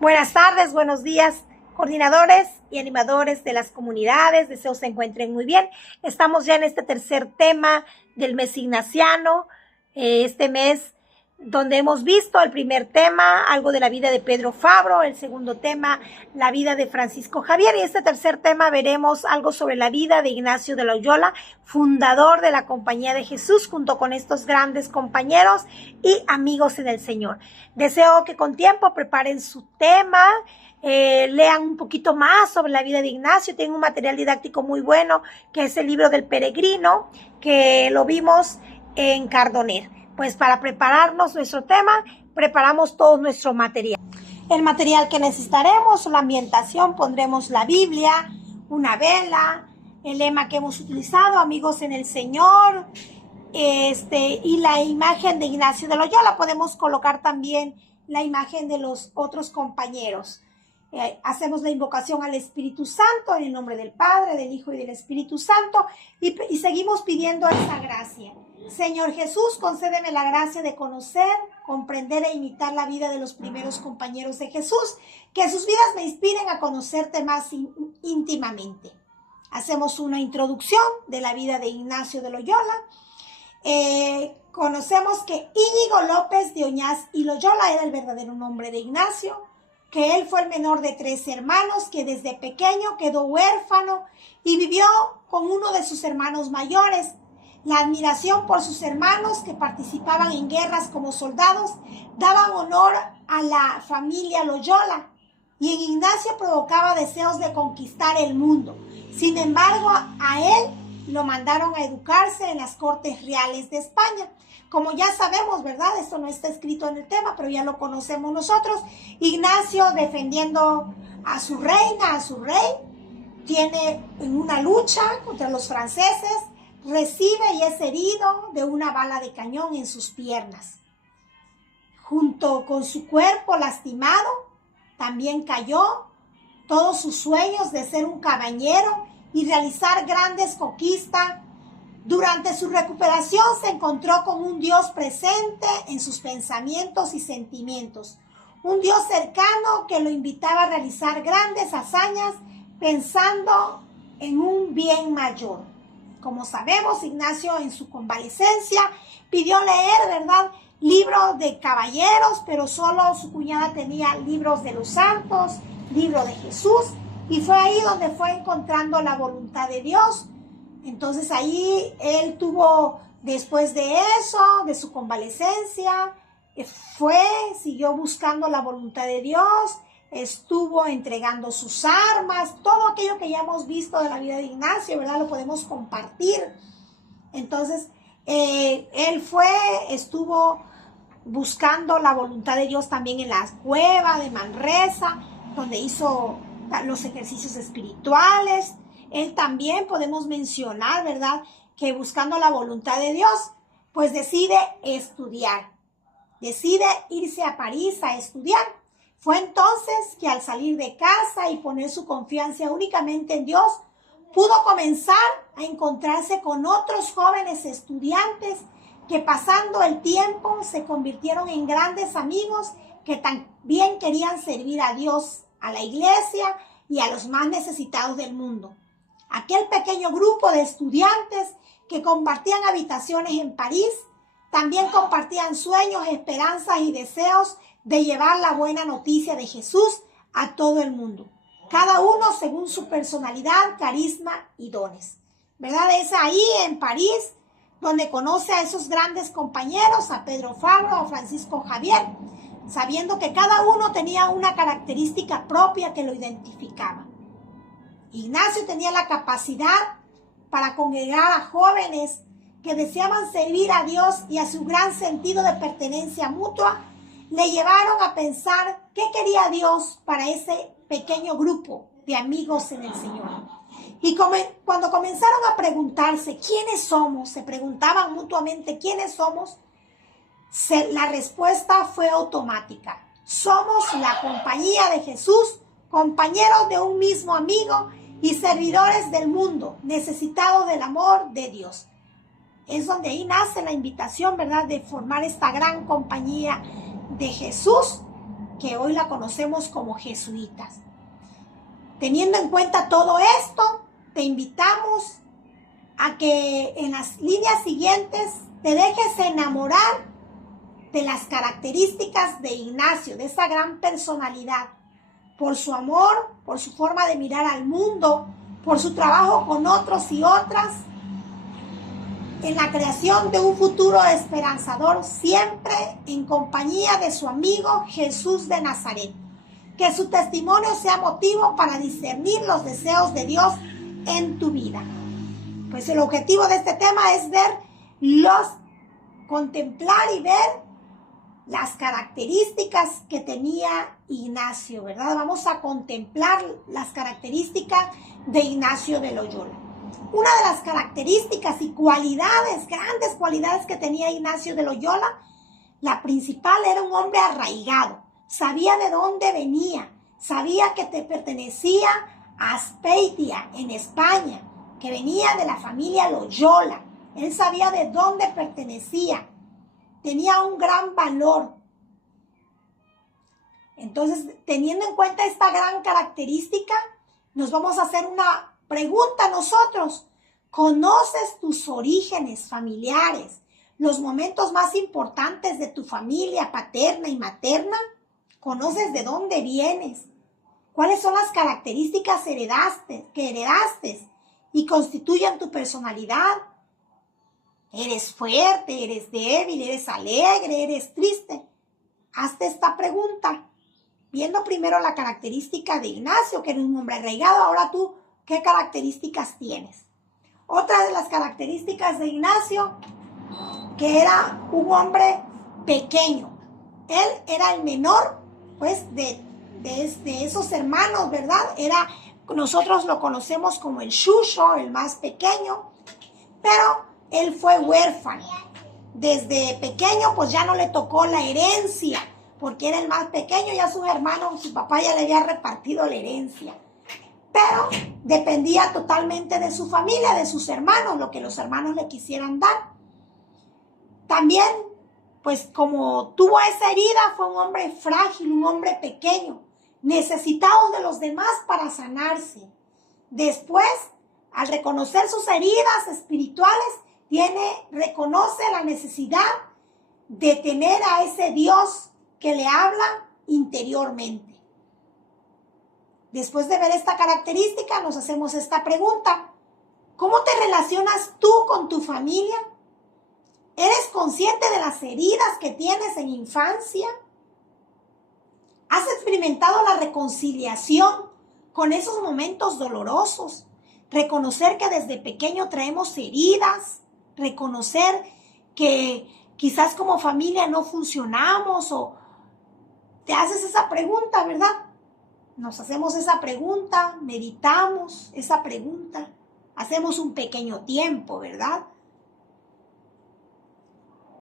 Buenas tardes, buenos días, coordinadores y animadores de las comunidades. Deseo se encuentren muy bien. Estamos ya en este tercer tema del mes ignaciano, este mes donde hemos visto el primer tema, algo de la vida de Pedro Fabro, el segundo tema, la vida de Francisco Javier, y este tercer tema veremos algo sobre la vida de Ignacio de Loyola, fundador de la Compañía de Jesús, junto con estos grandes compañeros y amigos en el Señor. Deseo que con tiempo preparen su tema, lean un poquito más sobre la vida de Ignacio. Tengo un material didáctico muy bueno, que es el libro del peregrino, que lo vimos en Cardoner. Pues para prepararnos nuestro tema, preparamos todo nuestro material. El material que necesitaremos, la ambientación, pondremos la Biblia, una vela, el lema que hemos utilizado, amigos en el Señor, y la imagen de Ignacio de Loyola. Podemos colocar también la imagen de los otros compañeros. Hacemos la invocación al Espíritu Santo en el nombre del Padre, del Hijo y del Espíritu Santo, y seguimos pidiendo esa gracia. Señor Jesús, concédeme la gracia de conocer, comprender e imitar la vida de los primeros compañeros de Jesús, que sus vidas me inspiren a conocerte más íntimamente. Hacemos una introducción de la vida de Ignacio de Loyola. Conocemos que Íñigo López de Oñaz y Loyola era el verdadero nombre de Ignacio, que él fue el menor de 3 hermanos, que desde pequeño quedó huérfano y vivió con uno de sus hermanos mayores. La admiración por sus hermanos, que participaban en guerras como soldados, daban honor a la familia Loyola, y en Ignacio provocaba deseos de conquistar el mundo. Sin embargo, a él lo mandaron a educarse en las cortes reales de España. Como ya sabemos, ¿verdad? Esto no está escrito en el tema, pero ya lo conocemos nosotros. Ignacio, defendiendo a su reina, a su rey, tiene en una lucha contra los franceses, recibe y es herido de una bala de cañón en sus piernas. Junto con su cuerpo lastimado, también cayó todos sus sueños de ser un caballero y realizar grandes conquistas. Durante su recuperación se encontró con un Dios presente en sus pensamientos y sentimientos, un Dios cercano que lo invitaba a realizar grandes hazañas pensando en un bien mayor. Como sabemos, Ignacio en su convalecencia pidió leer, ¿verdad?, libros de caballeros, pero solo su cuñada tenía libros de los santos, libro de Jesús, y fue ahí donde fue encontrando la voluntad de Dios. Entonces ahí él tuvo, después de eso, de su convalecencia, siguió buscando la voluntad de Dios, estuvo entregando sus armas, todo aquello que ya hemos visto de la vida de Ignacio, ¿verdad? Lo podemos compartir. Entonces, él estuvo buscando la voluntad de Dios también en la cueva de Manresa, donde hizo los ejercicios espirituales. Él también podemos mencionar, ¿verdad?, que buscando la voluntad de Dios, pues decide estudiar, decide irse a París a estudiar. Fue entonces que al salir de casa y poner su confianza únicamente en Dios, pudo comenzar a encontrarse con otros jóvenes estudiantes que pasando el tiempo se convirtieron en grandes amigos que también querían servir a Dios, a la iglesia y a los más necesitados del mundo. Aquel pequeño grupo de estudiantes que compartían habitaciones en París, también compartían sueños, esperanzas y deseos de llevar la buena noticia de Jesús a todo el mundo. Cada uno según su personalidad, carisma y dones. ¿Verdad? Es ahí en París donde conoce a esos grandes compañeros, a Pedro Fabro, a Francisco Javier, sabiendo que cada uno tenía una característica propia que lo identificaba. Ignacio tenía la capacidad para congregar a jóvenes que deseaban servir a Dios, y a su gran sentido de pertenencia mutua le llevaron a pensar qué quería Dios para ese pequeño grupo de amigos en el Señor. Y cuando comenzaron a preguntarse quiénes somos, se preguntaban mutuamente quiénes somos, la respuesta fue automática. Somos la compañía de Jesús, compañeros de un mismo amigo y servidores del mundo, necesitados del amor de Dios. Es donde ahí nace la invitación, ¿verdad?, de formar esta gran compañía de Jesús, que hoy la conocemos como jesuitas. Teniendo en cuenta todo esto, te invitamos a que en las líneas siguientes te dejes enamorar de las características de Ignacio, de esa gran personalidad, por su amor, por su forma de mirar al mundo, por su trabajo con otros y otras, en la creación de un futuro esperanzador, siempre en compañía de su amigo Jesús de Nazaret. Que su testimonio sea motivo para discernir los deseos de Dios en tu vida. Pues el objetivo de este tema es contemplar y ver las características que tenía Ignacio, ¿verdad? Vamos a contemplar las características de Ignacio de Loyola. Una de las características y cualidades, grandes cualidades que tenía Ignacio de Loyola, la principal era un hombre arraigado, sabía de dónde venía, sabía que te pertenecía a Azpeitia, en España, que venía de la familia Loyola. Él sabía de dónde pertenecía, tenía un gran valor. Entonces, teniendo en cuenta esta gran característica, nos vamos a hacer una pregunta nosotros. ¿Conoces tus orígenes familiares, los momentos más importantes de tu familia paterna y materna? ¿Conoces de dónde vienes? ¿Cuáles son las características que heredaste y constituyen tu personalidad? ¿Eres fuerte? ¿Eres débil? ¿Eres alegre? ¿Eres triste? Hazte esta pregunta. Viendo primero la característica de Ignacio, que era un hombre arraigado, ahora tú, ¿qué características tienes? Otra de las características de Ignacio, que era un hombre pequeño. Él era el menor, pues, de esos hermanos, ¿verdad? Nosotros lo conocemos como el Shusho, el más pequeño, pero él fue huérfano. Desde pequeño, pues ya no le tocó la herencia, porque era el más pequeño, ya sus hermanos, su papá ya le había repartido la herencia. Pero dependía totalmente de su familia, de sus hermanos, lo que los hermanos le quisieran dar. También, pues como tuvo esa herida, fue un hombre frágil, un hombre pequeño, necesitado de los demás para sanarse. Después, al reconocer sus heridas espirituales, reconoce la necesidad de tener a ese Dios que le habla interiormente. Después de ver esta característica, nos hacemos esta pregunta. ¿Cómo te relacionas tú con tu familia? ¿Eres consciente de las heridas que tienes en infancia? ¿Has experimentado la reconciliación con esos momentos dolorosos? Reconocer que desde pequeño traemos heridas, reconocer que quizás como familia no funcionamos, o te haces esa pregunta, ¿verdad? Nos hacemos esa pregunta, meditamos esa pregunta, hacemos un pequeño tiempo, ¿verdad?